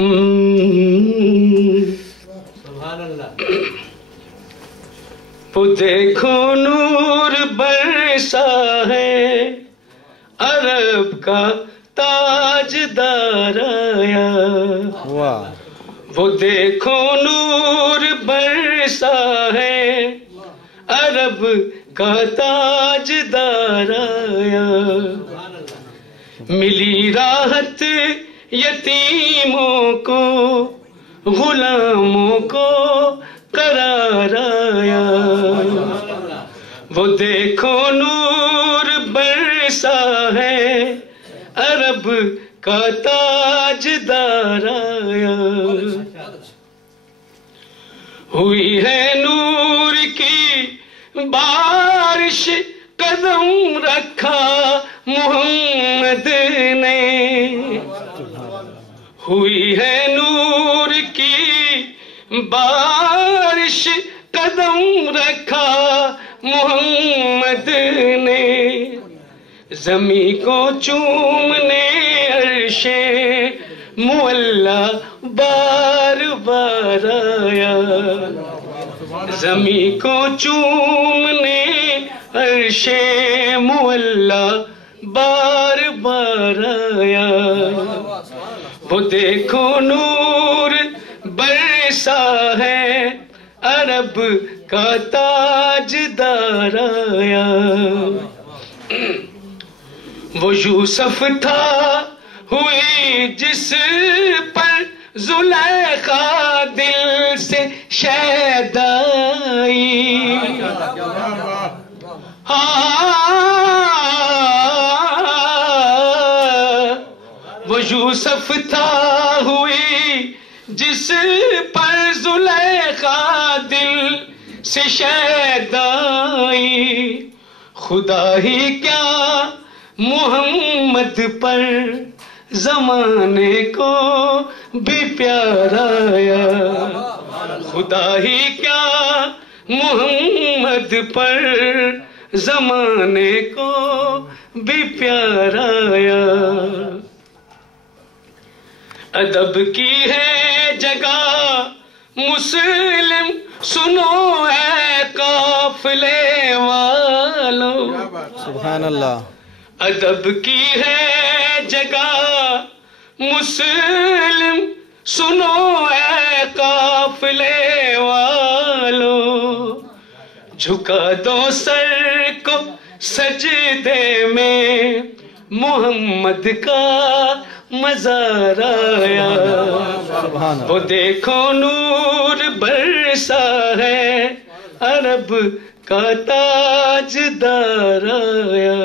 سبحان اللہ. وہ دیکھو نور برسا ہے، عرب کا تاجدار آیا. وہ دیکھو نور برسا ہے، عرب کا تاجدار آیا. ملی راحت یتیموں کو، غلاموں کو قرار آیا. وہ دیکھو نور برسا ہے، عرب کا تاجدار آیا. ہوئی ہے نور کی بارش، قدم رکھا محمد نے. ہوئی ہے نور کی بارش، قدم رکھا محمد نے. زمیں کو چومنے عرش معلا بار بار آیا. زمیں کو چومنے عرش معلا بار بار آیا. وہ دیکھو نور برسا ہے، عرب کا تاجدار آیا. وہ یوسف تھا ہوئی جس پر زلیخا دل سے شیدائی. وہ یوسف تھا ہوئی جس پر زلیخا دل سے شیدائی. خدا ہی کیا محمد پر زمانے کو بھی پیارا آیا. خدا ہی کیا محمد پر زمانے کو بھی پیارا آیا. ادب کی ہے جگہ مسلم، سنو اے قافلے والو. سبحان اللہ. ادب کی ہے جگہ مسلم، سنو اے قافلے والو. جھکا دو سر کو سجدے میں، محمد کا مزار آیا. وہ دیکھو نور برسا ہے، عرب کا تاجدار آیا.